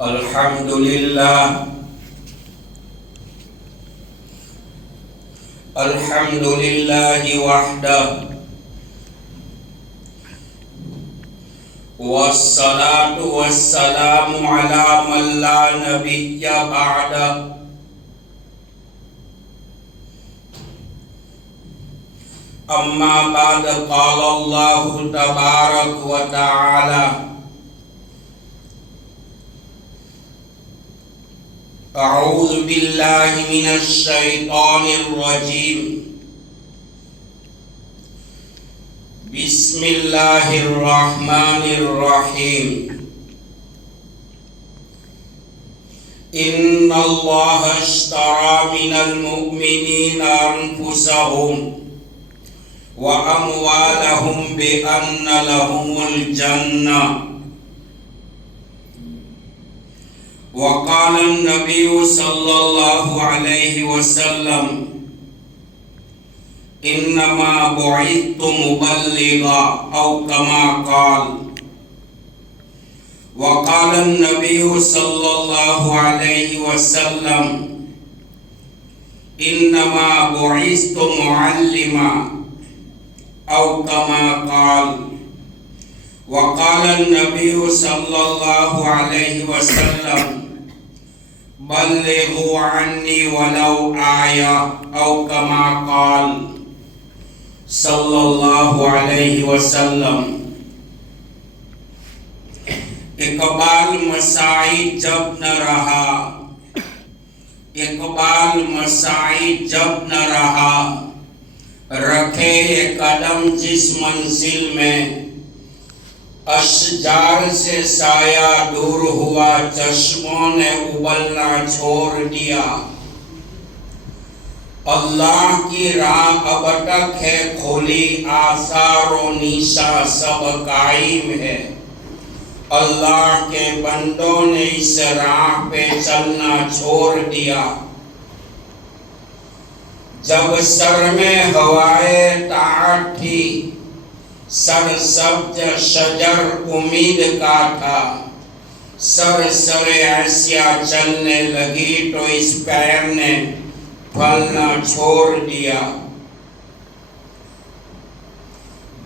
الحمد لله وحده والصلاة والسلام على من لا نبي بعده أما بعد قال الله تبارك وتعالى أعوذ بالله من الشيطان الرجيم بسم الله الرحمن الرحيم إن الله اشترى من المؤمنين أنفسهم وأموالهم بأن لهم الجنة وقال النبي صلى الله عليه وسلم إنما بعثت مبلغا أو كما قال وقال النبي صلى الله عليه وسلم إنما بعثت معلما أو كما قال وقال النبي صلى الله عليه وسلم بلغوا عني ولو آية أو كما قال صلی اللہ علیہ وسلم. اقبال مساعی جب نہ رہا، اقبال مساعی جب نہ رہا، رکھے یہ قدم جس منزل میں، اشجار سے سایہ دور ہوا، چشموں نے ابلنا چھوڑ دیا. اللہ کی راہ اب تک ہے کھلی، آثار و نیشا سب قائم ہے. اللہ کے بندوں نے اس راہ پہ چلنا چھوڑ دیا. جب سر میں ہوائے طاعت تھی، سر سبز شجر امید کا تھا، سر ایسیا چلنے لگی تو اس پیر نے پھلنا چھوڑ دیا.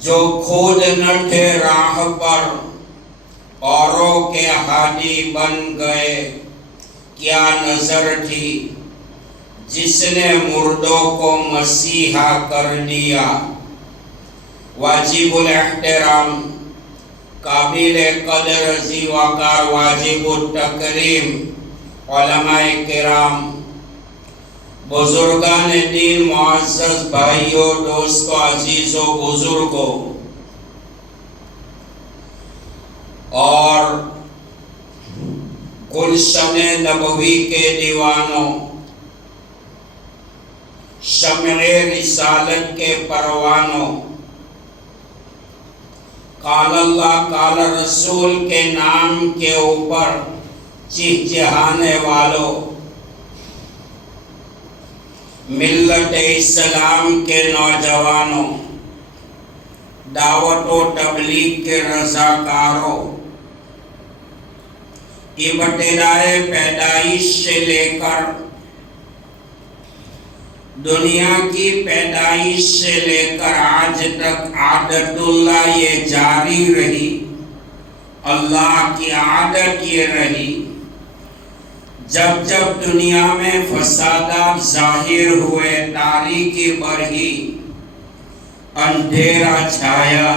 جو خود نہ تھے راہ پر اوروں کے ہادی بن گئے، کیا نظر تھی جس نے مردوں کو مسیحا کر دیا. واجب الاحترام، قابل قدر ذی وقار، واجب التکریم علماء کرام، بزرگان دین، معزز بھائیوں، دوستوں، عزیزوں، بزرگوں اور گلشن نبوی کے دیوانوں، شمع رسالت کے پروانوں، قال اللہ قال رسول کے نام کے اوپر چہچہانے والوں، ملت اسلام کے نوجوانوں، دعوت و تبلیغ کے رضاکاروں، ابتدائے پیدائش سے لے کر دنیا کی پیدائش سے لے کر آج تک عادت اللہ یہ جاری رہی. اللہ کی عادت یہ رہی، جب جب دنیا میں فسادات ظاہر ہوئے، تاریکی بڑھی، اندھیرا چھایا،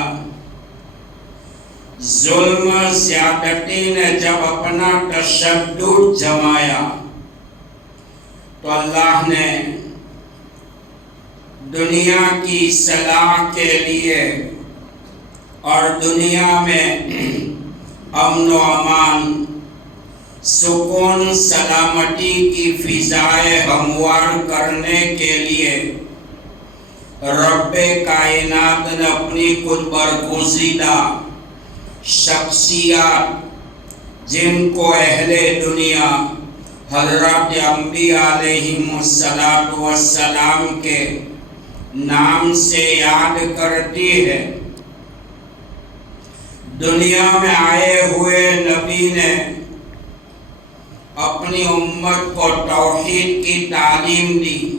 ظلم زیادتی نے جب اپنا تشدد جمایا، تو اللہ نے دنیا کی اصلاح کے لیے اور دنیا میں امن و امان، سکون، سلامتی کی فضائیں ہموار کرنے کے لیے رب کائنات نے اپنی خود برگزیدہ شخصیات، جن کو اہل دنیا حضرات انبیاء علیہم السلام کے نام سے یاد کرتی ہے، دنیا میں آئے ہوئے نبی نے اپنی امت کو توحید کی تعلیم دی،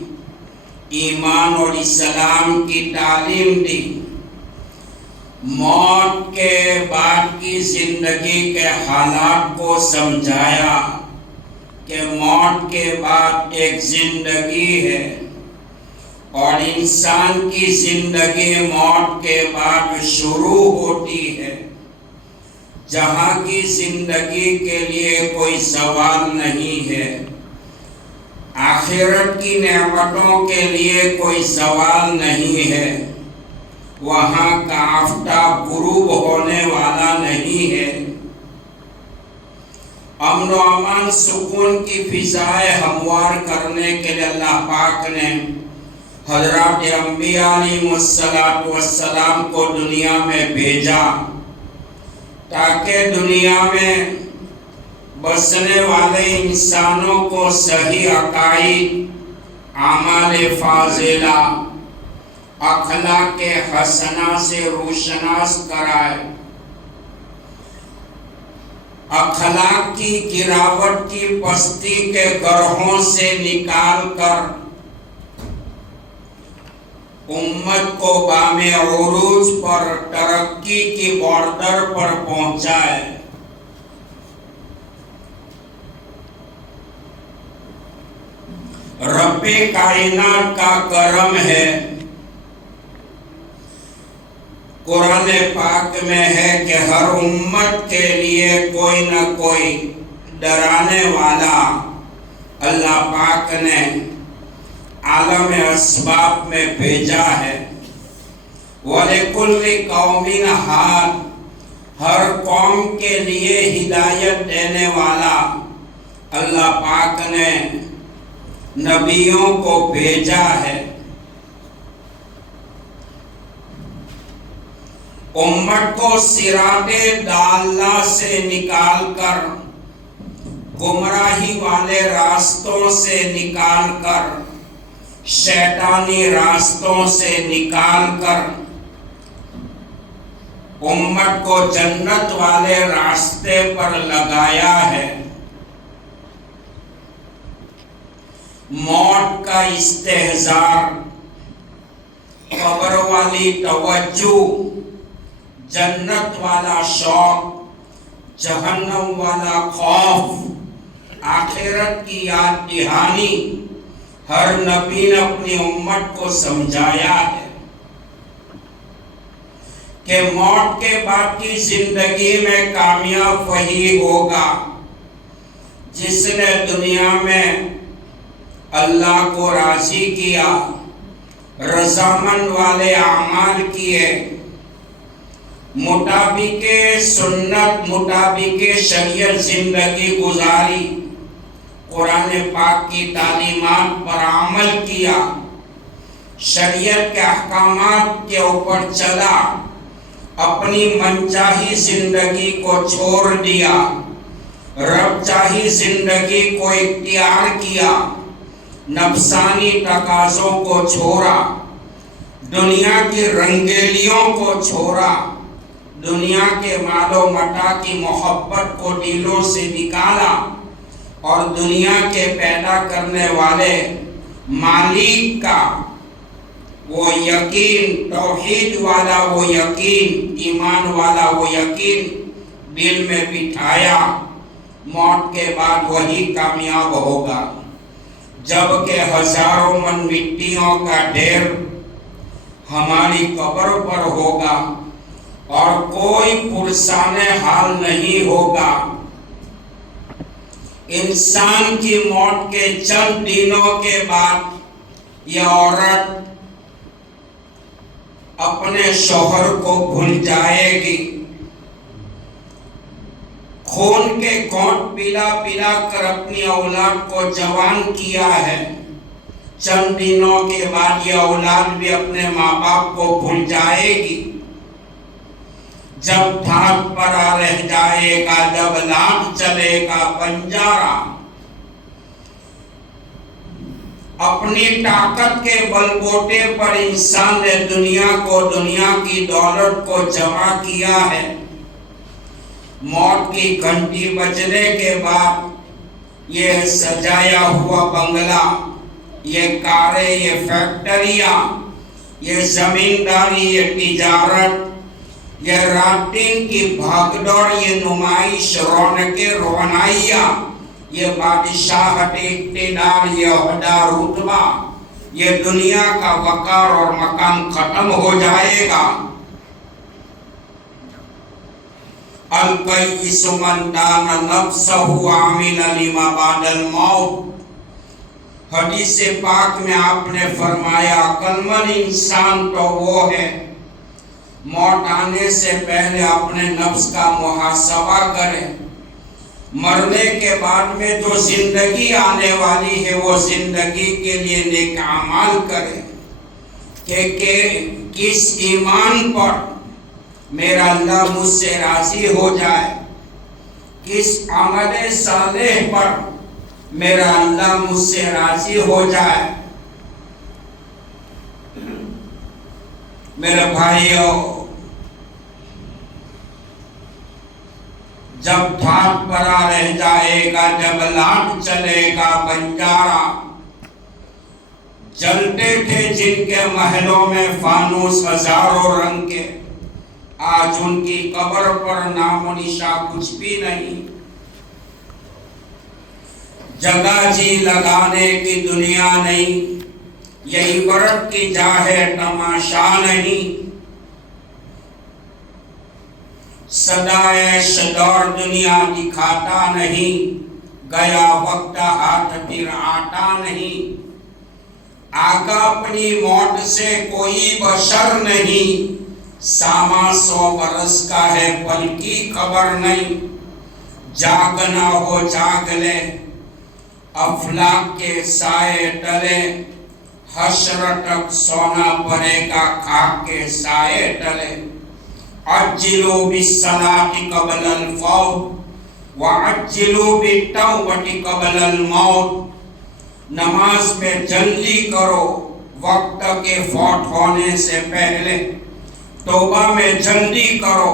ایمان اور اسلام کی تعلیم دی، موت کے بعد کی زندگی کے حالات کو سمجھایا کہ موت کے بعد ایک زندگی ہے اور انسان کی زندگی موت کے بعد شروع ہوتی ہے، جہاں کی زندگی کے لیے کوئی سوال نہیں ہے، آخرت کی نعمتوں کے لیے کوئی سوال نہیں ہے، وہاں کا آفتاب غروب ہونے والا نہیں ہے۔ امن و امان سکون کی فضائیں ہموار کرنے کے لیے اللہ پاک نے حضرات انبیاء علیہ السلام کو دنیا میں بھیجا تاکہ دنیا میں بسنے والے انسانوں کو صحیح عقائد، اعمال فاضلہ، اخلاق حسنہ سے روشناس کرائے، اخلاق کی گراوٹ کی پستی کے گرہوں سے نکال کر امت کو بام عروج پر ترقی کی بارڈر پر پہنچائے۔ رب کائنات کا کرم ہے، قرآن پاک میں ہے کہ ہر امت کے لیے کوئی نہ کوئی ڈرانے والا اللہ پاک نے عالم اسباب میں بھیجا ہے۔ وَلِكُلِّ قَوْمٍ ہَادٍ، ہر قوم کے لیے ہدایت دینے والا اللہ پاک نے نبیوں کو بھیجا ہے۔ امت کو صراط ڈاللہ سے نکال کر، گمراہی والے راستوں سے نکال کر، شیطانی راستوں سے نکال کر امت کو جنت والے راستے پر لگایا ہے۔ موت کا استحضار، قبر والی توجہ، جنت والا شوق، جہنم والا خوف، آخرت کی یاد دہانی ہر نبی نے اپنی امت کو سمجھایا ہے کہ موت کے بعد کی زندگی میں کامیاب وہی ہوگا جس نے دنیا میں اللہ کو راضی کیا، رضامند والے اعمال کیے، مطابق سنت، مطابق شریعت زندگی گزاری، قرآن پاک کی تعلیمات پر عمل کیا، شریعت کے احکامات کے اوپر چلا، اپنی منچاہی زندگی کو چھوڑ دیا، رب چاہی زندگی کو اختیار کیا، نفسانی تقاضوں کو چھوڑا، دنیا کی رنگیلیوں کو چھوڑا، دنیا کے مال و متاع کی محبت کو دلوں سے نکالا اور دنیا کے پیدا کرنے والے مالک کا وہ یقین، توحید والا وہ یقین، ایمان والا وہ یقین دل میں بٹھایا۔ موت کے بعد وہی کامیاب ہوگا، جبکہ ہزاروں من مٹیوں کا ڈھیر ہماری قبر پر ہوگا اور کوئی پرسان حال نہیں ہوگا۔ انسان کی موت کے چند دنوں کے بعد یہ عورت اپنے شوہر کو بھول جائے گی، خون کے گھونٹ پلا پلا کر اپنی اولاد کو جوان کیا ہے، چند دنوں کے بعد یہ اولاد بھی اپنے ماں باپ کو بھول جائے گی۔ جب دھات پرا رہ جائے گا، جب لاٹ چلے گا بنجارا، اپنی طاقت کے بل بوتے پر انسان نے دنیا کو، دنیا کی دولت کو جمع کیا ہے۔ موت کی گھنٹی بجنے کے بعد یہ سجایا ہوا بنگلہ، یہ کاریں، یہ فیکٹریاں، یہ زمینداری، یہ تجارت، یہ رات دن کی بھاگ دوڑ، یہ نمائش، رونقیں، روانائیاں، یہ بادشاہت، اقتدار، یہ عہدہ، رتبہ، یہ دنیا کا وقار اور مقام ختم ہو جائے گا۔ القیس من دان نفسہ عاملا لما بعد الموت۔ حدیث پاک میں آپ نے فرمایا عقلمند انسان تو وہ ہے موت آنے سے پہلے اپنے نفس کا محاسبہ کرے، مرنے کے بعد میں جو زندگی آنے والی ہے وہ زندگی کے لیے نیک اعمال کرے کہ کس ایمان پر میرا اللہ مجھ سے راضی ہو جائے، کس عمل صالح پر میرا اللہ مجھ سے راضی ہو جائے۔ میرے بھائیوں، جب ٹھاٹ پڑا رہ جائے گا، جب لاٹ چلے گا بنجارا، جلتے تھے جن کے محلوں میں فانوس ہزاروں رنگ کے، آج ان کی قبر پر نام و نشان کچھ بھی نہیں۔ جگہ جی لگانے کی دنیا نہیں، یہی ورق کی جا ہے تماشا نہیں۔ صدائے شدور دنیا دکھاتا نہیں، گیا وقت ہاتھ پھر آتا نہیں۔ آگا اپنی موت سے کوئی بشر نہیں، ساما 100 برس کا ہے پل کی خبر نہیں۔ جاگنا ہو جاگ لے، افلاک کے سائے ٹلے، حشر تک سونا پڑے گا خاک کے سائے ٹلے۔ عجلوا بالصلاة قبل الفوت وعجلوا بالتوبة قبل الموت۔ نماز میں جلدی کرو وقت کے فوت ہونے سے پہلے، توبہ میں جلدی کرو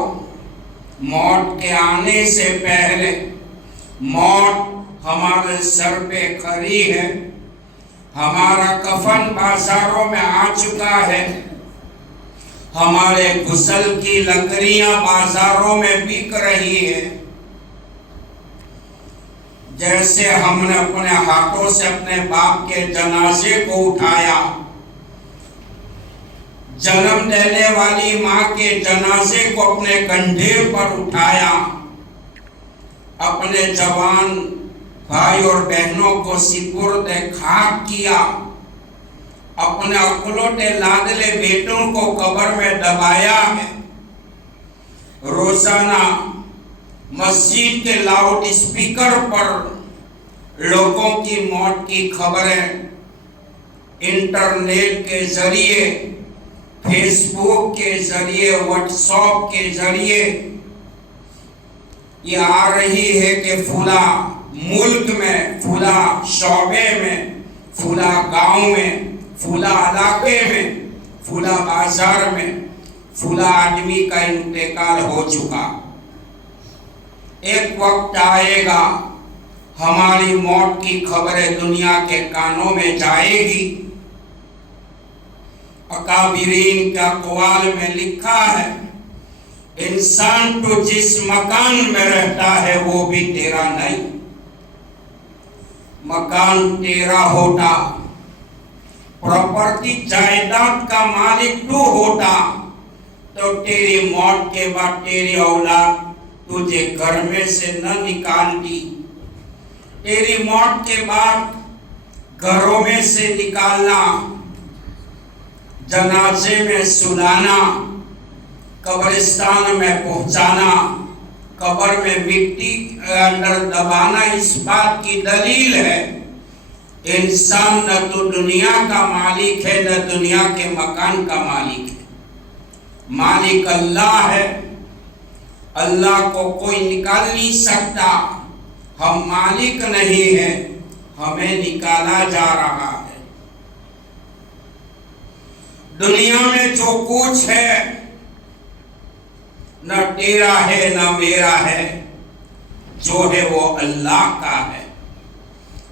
موت کے آنے سے پہلے۔ موت ہمارے سر پہ کھڑی ہے، ہمارا کفن بازاروں میں آ چکا ہے، ہمارے غسل کی لکڑیاں بازاروں میں بک رہی ہے۔ جیسے ہم نے اپنے ہاتھوں سے اپنے باپ کے جنازے کو اٹھایا، جنم دینے والی ماں کے جنازے کو اپنے کندھے پر اٹھایا، اپنے جوان بھائی اور بہنوں کو سپرد خاک کیا، اپنے اکلوٹے لاڈلے بیٹوں کو قبر میں دبایا ہے۔ روزانہ مسجد کے لاؤڈ اسپیکر پر لوگوں کی موت کی خبریں انٹرنیٹ کے ذریعے، فیس بک کے ذریعے، واٹس ایپ کے ذریعے یہ آ رہی ہے کہ فلاں ملک میں، فلاں شعبے میں، فلاں گاؤں میں، فلاں علاقے میں، فلاں بازار میں فلاں آدمی کا انتقال ہو چکا۔ ایک وقت آئے گا ہماری موت کی خبریں دنیا کے کانوں میں جائے گی۔ اکابرین کے اقوال میں لکھا ہے، انسان تو جس مکان میں رہتا ہے وہ بھی تیرا نہیں۔ مکان تیرا ہوتا، پراپرٹی جائیداد کا مالک تو ہوتا، تو تیری موت کے بعد تیری اولاد تجھے گھر میں سے نہ نکالتی، تیری موت کے بعد گھروں میں سے نکالنا، جنازے میں سلانا، قبرستان میں پہنچانا، قبر میں مٹی اندر دبانا اس بات کی دلیل ہے انسان نہ تو دنیا کا مالک ہے نہ دنیا کے مکان کا مالک ہے۔ مالک اللہ ہے، اللہ کو کوئی نکال نہیں سکتا۔ ہم مالک نہیں ہیں، ہمیں نکالا جا رہا ہے۔ دنیا میں جو کچھ ہے نہ تیرا ہے نہ میرا ہے، جو ہے وہ اللہ کا ہے۔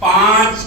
5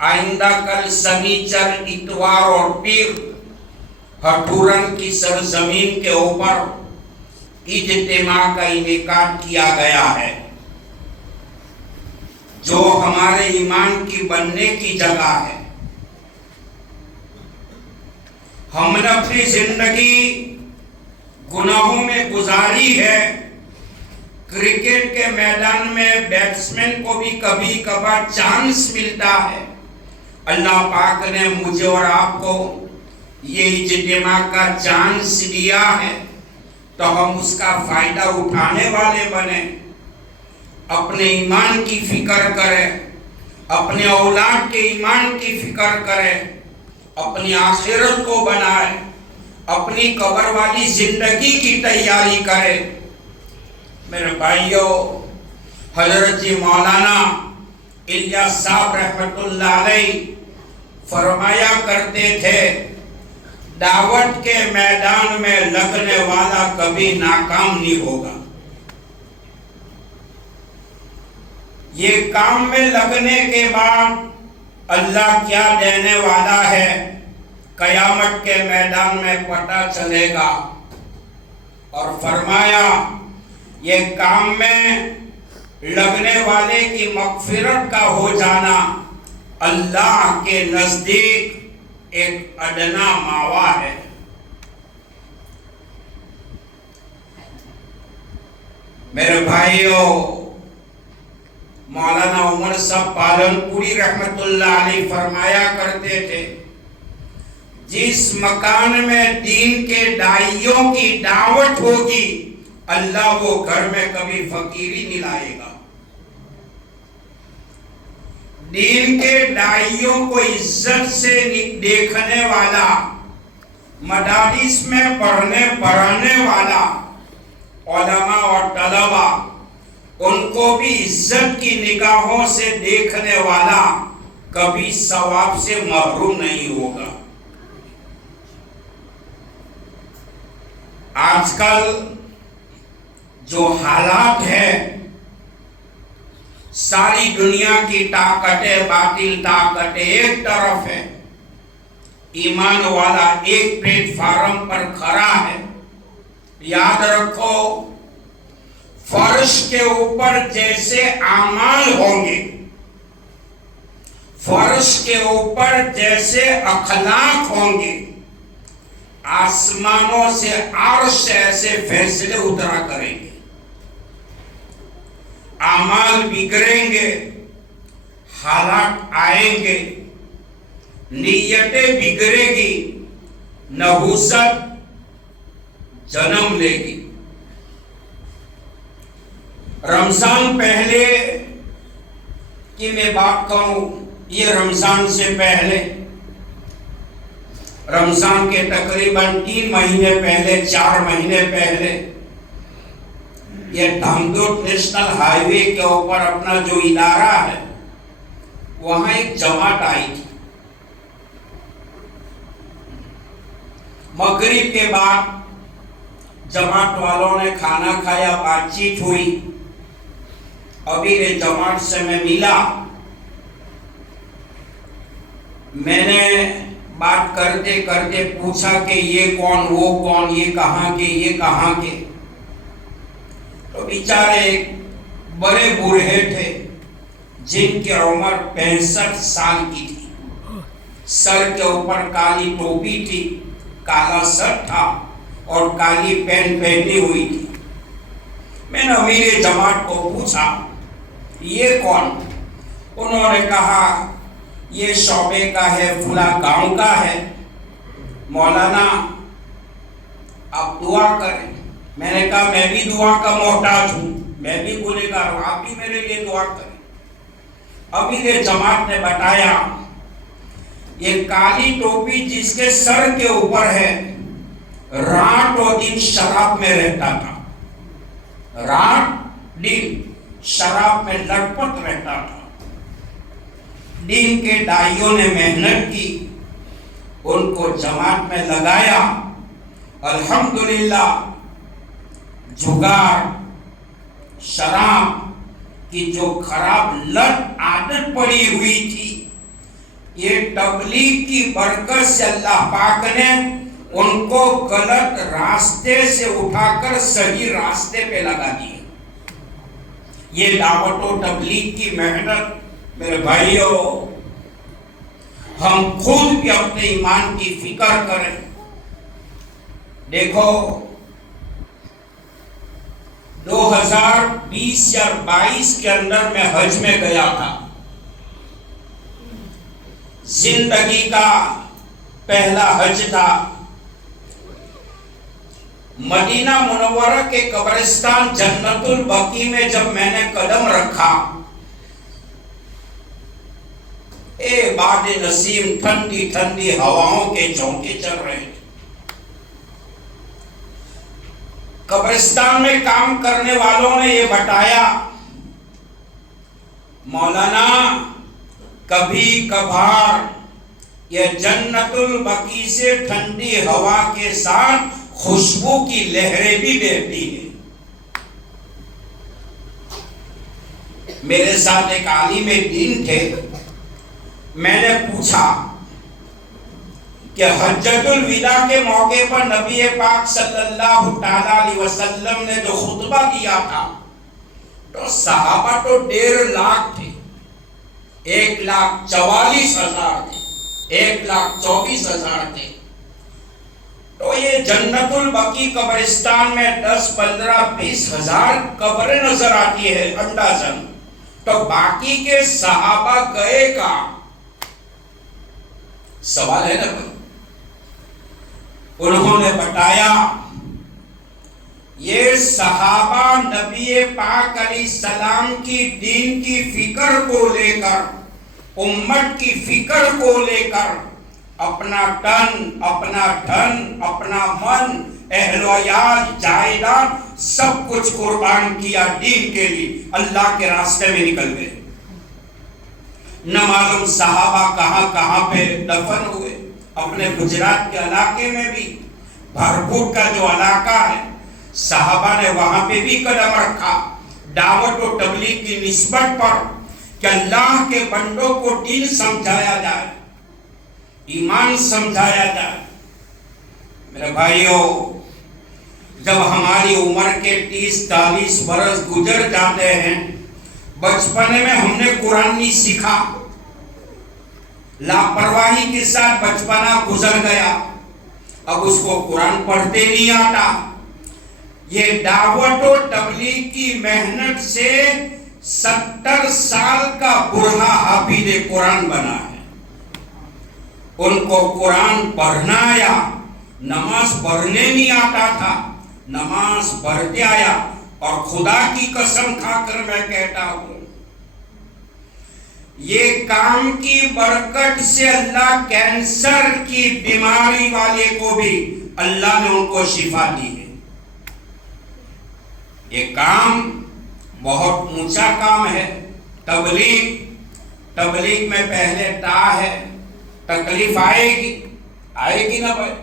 آئندہ کل سنیچر اتوار اور پیر ہٹورن کی سرزمین کے اوپر اجتماع کا انعقاد کیا گیا ہے، جو ہمارے ایمان کی بننے کی جگہ ہے۔ ہم نے اپنی زندگی گناہوں میں گزاری ہے۔ کرکٹ کے میدان میں بیٹسمین کو بھی کبھی کبھار چانس ملتا ہے۔ اللہ پاک نے مجھے اور آپ کو یہ اجتماع کا چانس دیا ہے، تو ہم اس کا فائدہ اٹھانے والے بنیں، اپنے ایمان کی فکر کریں، اپنے اولاد کے ایمان کی فکر کریں، اپنی آخرت کو بنائیں، اپنی قبر والی زندگی کی تیاری کریں۔ میرے بھائیوں، حضرت مولانا الیاس صاحب رحمت اللہ علیہ فرمایا کرتے تھے، دعوت کے میدان میں لگنے والا کبھی ناکام نہیں ہوگا۔ یہ کام میں لگنے کے بعد اللہ کیا دینے والا ہے، قیامت کے میدان میں پتہ چلے گا۔ اور فرمایا یہ کام میں لگنے والے کی مغفرت کا ہو جانا اللہ کے نزدیک ایک ادنا ماوا ہے۔ میرے بھائیوں، مولانا عمر صاحب پالنپوری رحمت اللہ علیہ فرمایا کرتے تھے، جس مکان میں دین کے داعیوں کی دعوت ہوگی اللہ وہ گھر میں کبھی فقیری نہیں لائے گا۔ دین کے داعیوں کو عزت سے دیکھنے والا، مدارس میں پڑھنے پڑھانے والا علماء اور طلباء، ان کو بھی عزت کی نگاہوں سے دیکھنے والا کبھی ثواب سے محروم نہیں ہوگا۔ آج کل جو حالات ہے، ساری دنیا کی طاقتیں، باطل طاقتیں ایک طرف ہے، ایمان والا ایک پلیٹ فارم پر کھڑا ہے۔ یاد رکھو، فرش کے اوپر جیسے اعمال ہوں گے، فرش کے اوپر جیسے اخلاق ہوں گے، آسمانوں سے عرش ایسے فیصلے اترا کریں گے۔ اعمال بگڑیں گے، حالات آئیں گے، نیتیں بگڑے گی، نحوست جنم لے گی۔ رمضان پہلے کی میں بات کروں، یہ رمضان سے پہلے، رمضان کے تقریباً 3 مہینے پہلے، 4 مہینے پہلے، یہ دھمدوٹ نیشنل ہائی وے کے اوپر اپنا جو ادارہ ہے، وہاں ایک جماعت آئی تھی۔ مغرب کے بعد جماعت والوں نے کھانا کھایا، بات چیت ہوئی۔ ابھی جماعت سے میں ملا، میں نے بات کرتے کرتے پوچھا کہ یہ کون، وہ کون، یہ کہاں کے، یہ کہاں کے؟ تو بیچارے ایک بڑے بوڑھے تھے جن کی عمر 65 سال کی تھی، سر کے اوپر کالی ٹوپی تھی، کالا سر تھا اور کالی پینٹ پہنی ہوئی تھی۔ میں نے امیر جماعت کو پوچھا یہ کون؟ انہوں نے کہا یہ شعبے کا ہے، فلاں گاؤں کا ہے، مولانا آپ دعا کریں۔ میں نے کہا میں بھی دعا کا محتاج ہوں، میں بھی گنہگار ہوں، آپ بھی میرے لیے دعا کریں۔ امیر جماعت نے بتایا یہ کالی ٹوپی جس کے سر کے اوپر ہے، رات و دن شراب میں رہتا تھا، رات دن شراب میں لٹ پٹ رہتا تھا۔ دین کے داعیوں نے محنت کی، ان کو جماعت میں لگایا۔ الحمدللہ جگار، شراب کی جو خراب لت عادت پڑی ہوئی تھی، یہ تبلیغ کی برکت سے اللہ پاک نے ان کو غلط راستے سے اٹھا کر صحیح راستے پہ لگا دیا. یہ دعوت و تبلیغ کی محنت میرے بھائیوں، ہم خود بھی اپنے ایمان کی فکر کریں. دیکھو 2020 یا 22 کے اندر میں حج میں گیا تھا. زندگی کا پہلا حج تھا. مدینہ منورہ کے قبرستان جنت البقیع میں جب میں نے قدم رکھا، باد نسیم ٹھنڈی ٹھنڈی ہواؤں کے جھونکے چل رہے تھے. قبرستان میں کام کرنے والوں نے یہ بتایا، مولانا کبھی کبھار یہ جنت البقیع سے ٹھنڈی ہوا کے ساتھ خوشبو کی لہریں بھی بہتی ہیں. میرے ساتھ ایک عالم دین تھے. میں نے پوچھا کہ حجۃ الوداع کے موقع پر نبی پاک صلی اللہ تعالی علیہ وسلم نے جو خطبہ دیا تھا تو صحابہ تو 1.5 لاکھ تھے، 1,44,000 تھے، 1,24,000 تھے. تو یہ جنت البقیع قبرستان میں 10, 15, 20 ہزار قبریں نظر آتی ہے اندازاً. تو باقی کے صحابہ گئے کہاں؟ سوال ہے نا بھائی. انہوں نے بتایا یہ صحابہ نبی پاک علیہ السلام کی دین کی فکر کو لے کر، امت کی فکر کو لے کر اپنا تن، اپنا دھن، اپنا من، اہل و عیال، جائیداد سب کچھ قربان کیا دین کے لیے. اللہ کے راستے میں نکل گئے. نہ معلوم صحابہ کہاں کہاں پہ دفن ہوئے. اپنے گجرات کے علاقے میں بھی بھرپور کا جو علاقہ ہے، صحابہ نے وہاں پہ بھی قدم رکھا دعوت و تبلیغ کی نسبت پر کہ اللہ کے بندوں کو دین سمجھایا جائے، ایمان سمجھایا جائے. میرے بھائیوں، جب ہماری عمر کے 30-40 برس گزر جاتے ہیں، بچپنے میں ہم نے قرآن نہیں سیکھا، لاپرواہی کے ساتھ بچپنا گزر گیا، اب اس کو قرآن پڑھتے نہیں آتا. یہ دعوت و تبلیغ کی محنت سے 70 سال کا بوڑھا حافظ قرآن بنا ہے. ان کو قرآن پڑھنا آیا، نماز پڑھنے نہیں آتا تھا، نماز پڑھتے آیا. اور خدا کی قسم کھا کر میں کہتا ہوں، یہ کام کی برکت سے اللہ کینسر کی بیماری والے کو بھی اللہ نے ان کو شفا دی ہے. یہ کام بہت اونچا کام ہے. تبلیغ میں پہلے تا ہے، تکلیف آئے گی نا بھائی.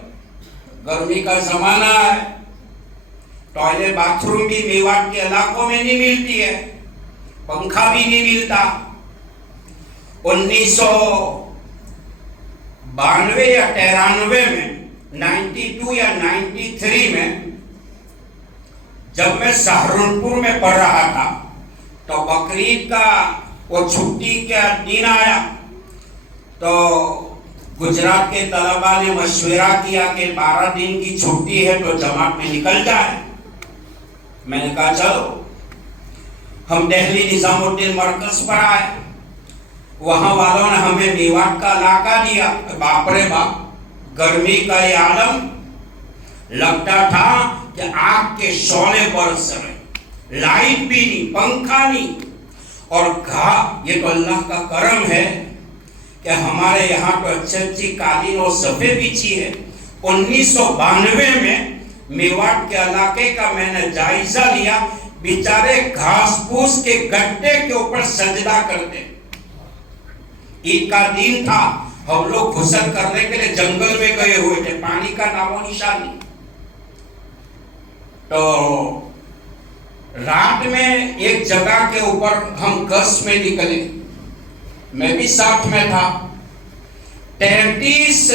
گرمی کا زمانہ ہے، ٹوائلٹ باتھ روم بھی میوات کے علاقوں میں نہیں ملتی ہے، پنکھا بھی نہیں ملتا. 1992 یا 93 میں، 92 یا 93 میں جب میں سہارنپور میں پڑھ رہا تھا تو بقرعید کا وہ چھٹی کا دن آیا تو گجرات کے طلباء نے مشورہ کیا کہ 12 دن کی چھٹی ہے تو جماعت میں نکل جائے. میں نے کہا چلو. ہم دہلی نظام الدین مرکز پر آئے. وہاں والوں نے ہمیں میوات کا علاقہ دیا. باپ رے باپ، گرمی کا یہ عالم، لگتا تھا کہ آگ کے شعلے برس رہے، لائٹ بھی نہیں، پنکھا نہیں. اور کہا یہ تو اللہ کا کرم ہے کہ ہمارے یہاں تو اچھی قالین اور صفے بچھی ہے. 1992 میں میوات کے علاقے کا میں نے جائزہ لیا. بیچارے گھاس پھوس کے گڈھے کے اوپر سجدہ کرتے. عید کا دن تھا، ہم لوگ غسل کرنے کے لیے جنگل میں گئے ہوئے تھے، پانی کا نام و نشان نہیں. تو رات میں ایک جگہ کے اوپر ہم گشت میں نکلے، میں بھی ساتھ میں تھا. 33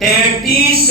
33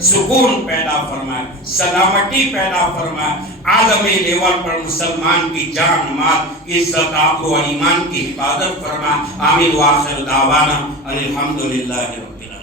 سکون پیدا فرمائے, سلامتی پیدا فرمائے, عالمی لیول پر مسلمان کی جان مال عزت آبرو اور ایمان کی حفاظت فرمائے. آمین. وآخر دعوانا الحمدللہ رب العالمین.